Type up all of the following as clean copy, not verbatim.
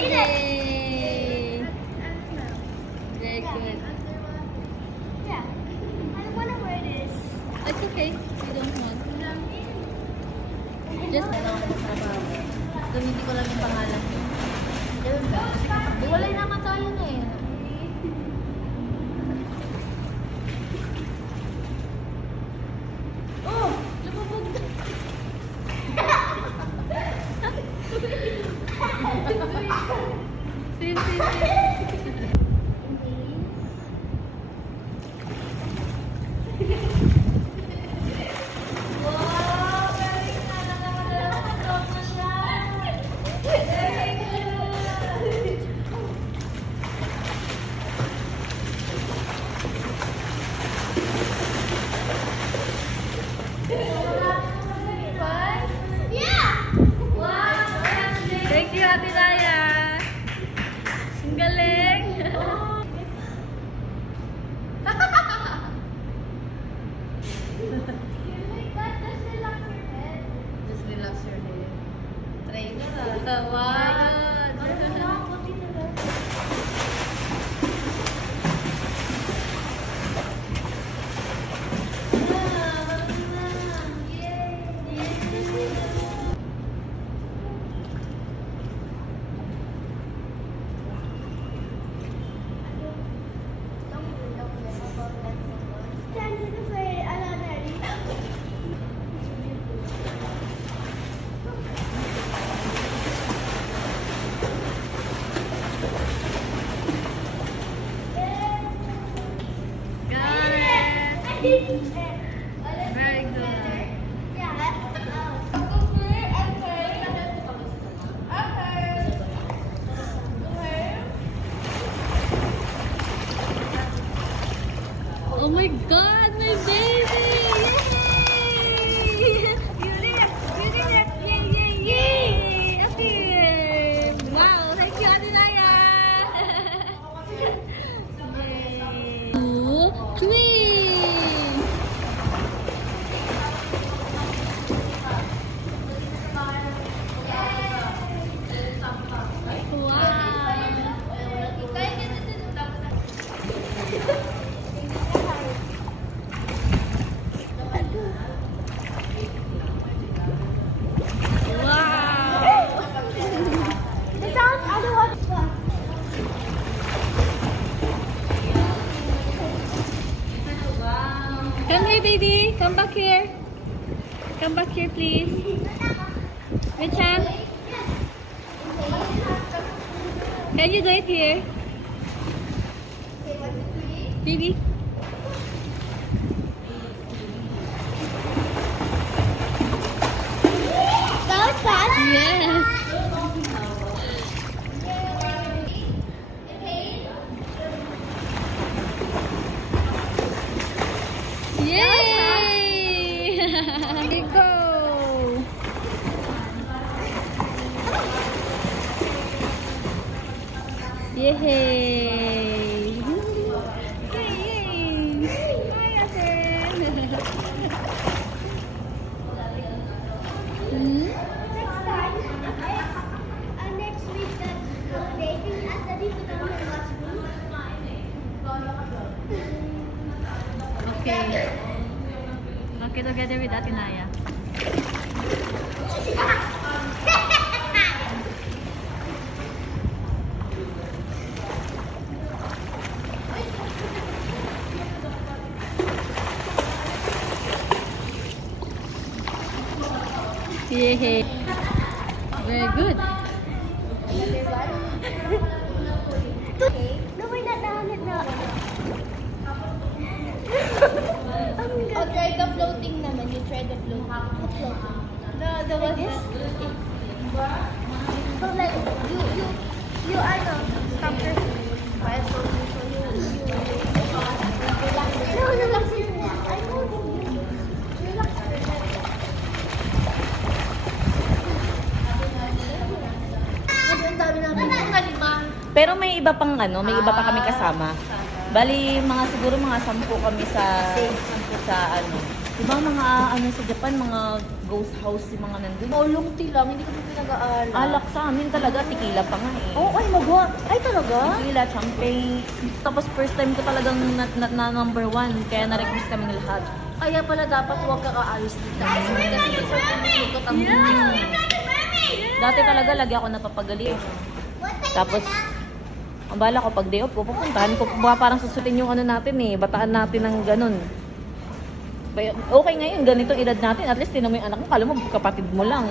Yay! Very good. Yeah. I wonder where it is. It's okay. You don't want. Just gamitin ko lang yung pangalan. Ganun ba? Iwalay naman tayo na eh. Oh! Lumabog na! Thank you, Ate Naya. Ang galing. Just relax your head. Try na. Wow. Very good. Oh my God, my baby! Yay! You did it! You did it! Yay! Yay! Yay! Okay. Wow! Thank you, Ate Naya! Yay! 2, 3. Come here, baby. Come back here. Come back here, please. Richard, can you do it here? Baby. That was fast. Yes. Yay! Here you go. Yay! Yay! Hi, Ate. Next time, next week, holiday, can you ask Daddy to come and watch me? Okay. Okay, together with Ate Naya. Yay! Very good. No, we're not down it now. Oh, try the floating naman. You try the floating. The what is? So like, you are the stop your while floating. So you relax. No, relax your head. I know you. Relax your head. Pero may iba pang ano, may iba pa kami kasama. Bali, siguro mga 10 kami sa ano. Diba mga ano sa Japan, mga ghost house yung mga nandun? Oh, long tea lang, hindi kami pinag-aalak. Alak sa amin talaga, tequila pa nga eh. Oh, ay, magwa. Ay, talaga? Tequila, champagne. Tapos first time ko talagang na number 1, kaya na-request kaming lahat. Kaya pala dapat huwag ka aalis dito. Kasi gusto ko lumikot ang buhay. Dati talaga lagi ako napapagali. Tapos, ang bala ko pag day off ko, pupuntahan ko. Parang susutin yung ano natin eh, bataan natin ng ganun. Okay ngayon, ganitong edad natin, at least tinan mo yung anak mo, kala mo kapatid mo lang.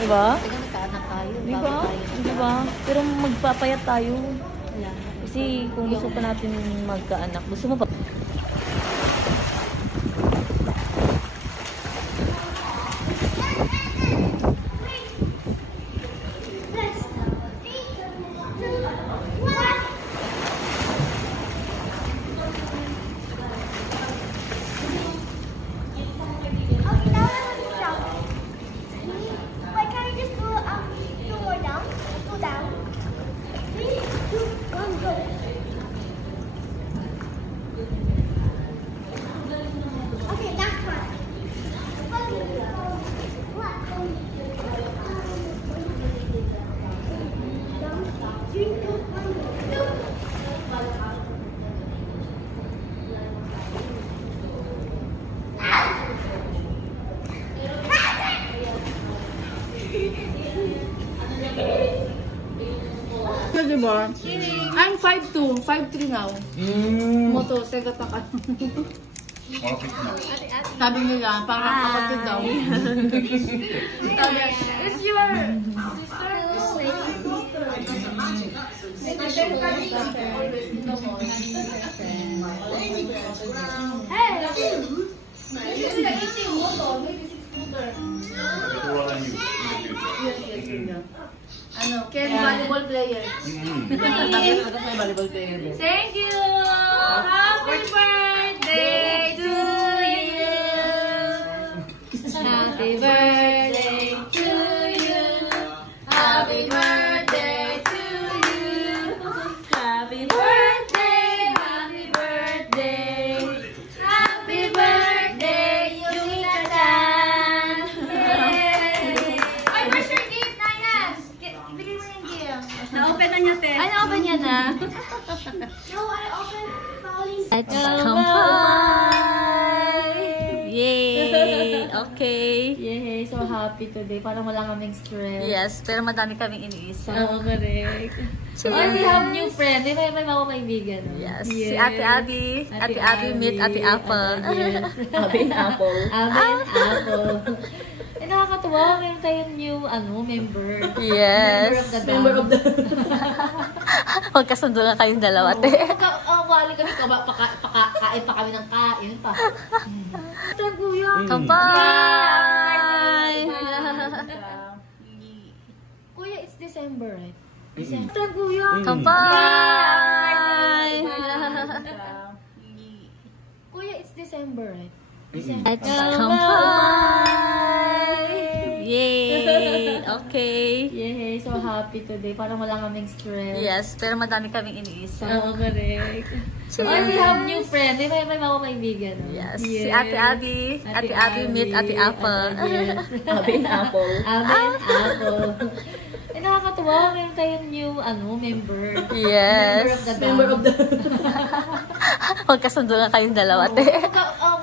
Diba? Teka, magkaanak tayo. Diba? Bago tayo. Diba? Pero magpapayat tayo. Wala. Kasi kung gusto pa natin magkaanak, gusto mo pa. Diba? I'm 5'2", 5'3 now. Moto, segataka. Malapit na. Sabi nila, parang kapatid daw. It's your Natural you in the future. ano, Ken volleyball player. Thank you! Happy birthday to you! Happy birthday to you! Happy birthday to you! Happy birthday! Happy birthday! Happy birthday, Yukita-chan! Yay! Ay, where's your gift, Nayas? Ibigay mo yung gift. Na-open na niya, te. Ay, na-open niya na. No, I opened Pauline's. Yay! Okay. Yay! So happy today. Parang wala kaming stress. Yes, pero madami kaming iniisip. Oo, correct. Oh, we have new friend. May mga kaibigan. No? Yes. Si Ate Abby. Ate Abby meet Ate Apple. Yes. Abby and Apple. Abby and Apple. Eh, nakakatuwa. Meron tayong new, member. Yes. Member of the Magkasundo lang kayong dalawa, te. Wali kami, kain pa kami ng kain pa. Ito, kuya. Kampay! Kuya, it's December, right? December. Ito, kuya. Kampay! Kuya, it's December, right? Kampay! Yay! Okay. Yay! So happy today. Parang wala kaming stress. Yes, pero madami kaming iniisip. Oo, correct. Oh, we have new friend. May mga kaibigan. No? Yes. Si Ate Abby. Ate Abby meet Ate Apple. Yes. Abby and Apple. Abby and Apple. Eh, nakakatuwa. Meron tayong new, member. Yes. Member of the Magkasundo lang kayong dalawa, te.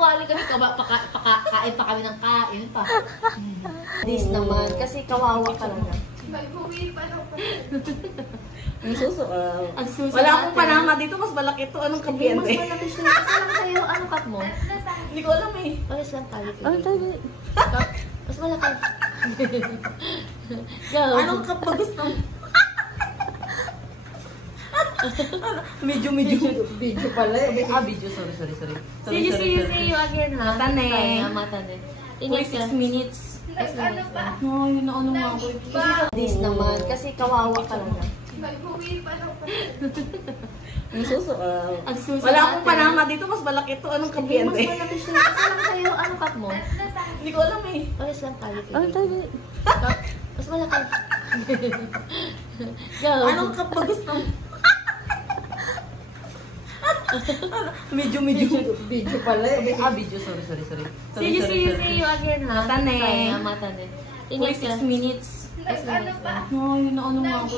Wali kami, kain pa kami ng kain pa. This naman, kasi kawawa ka lang. Ang suso. Ang suso Wala akong natin. panama dito. Mas malaki ito. Anong Mas kapiyente? malaki siya. Kasi lang sa'yo, ano cut mo? Hindi ko alam eh. Pares lang tayo. Ang dali. Mas malaki. Go. Anong cup ba gusto mo? Medyo. Video pala. Video. Sorry. See you again, ha? Matane. Matane. Uy, 6 minutes. Ano pa? No, yun na ano nga ako. This naman, kasi kawawa ka lang. Ang suso. Ang suso Wala akong natin. panama dito. Mas malaki ito. Anong Mas kapiyente? malaki siya. Kasi lang sa'yo, ano cut mo? Hindi ko alam eh. Pares lang tayo. Ang dali. Mas malaki. Go. Anong cup ba gusto mo? Video pala. Video. Sorry. See you again, ha? Matane. Matane. Only 6 minutes. Ano pa? No, yun na ano nga ako.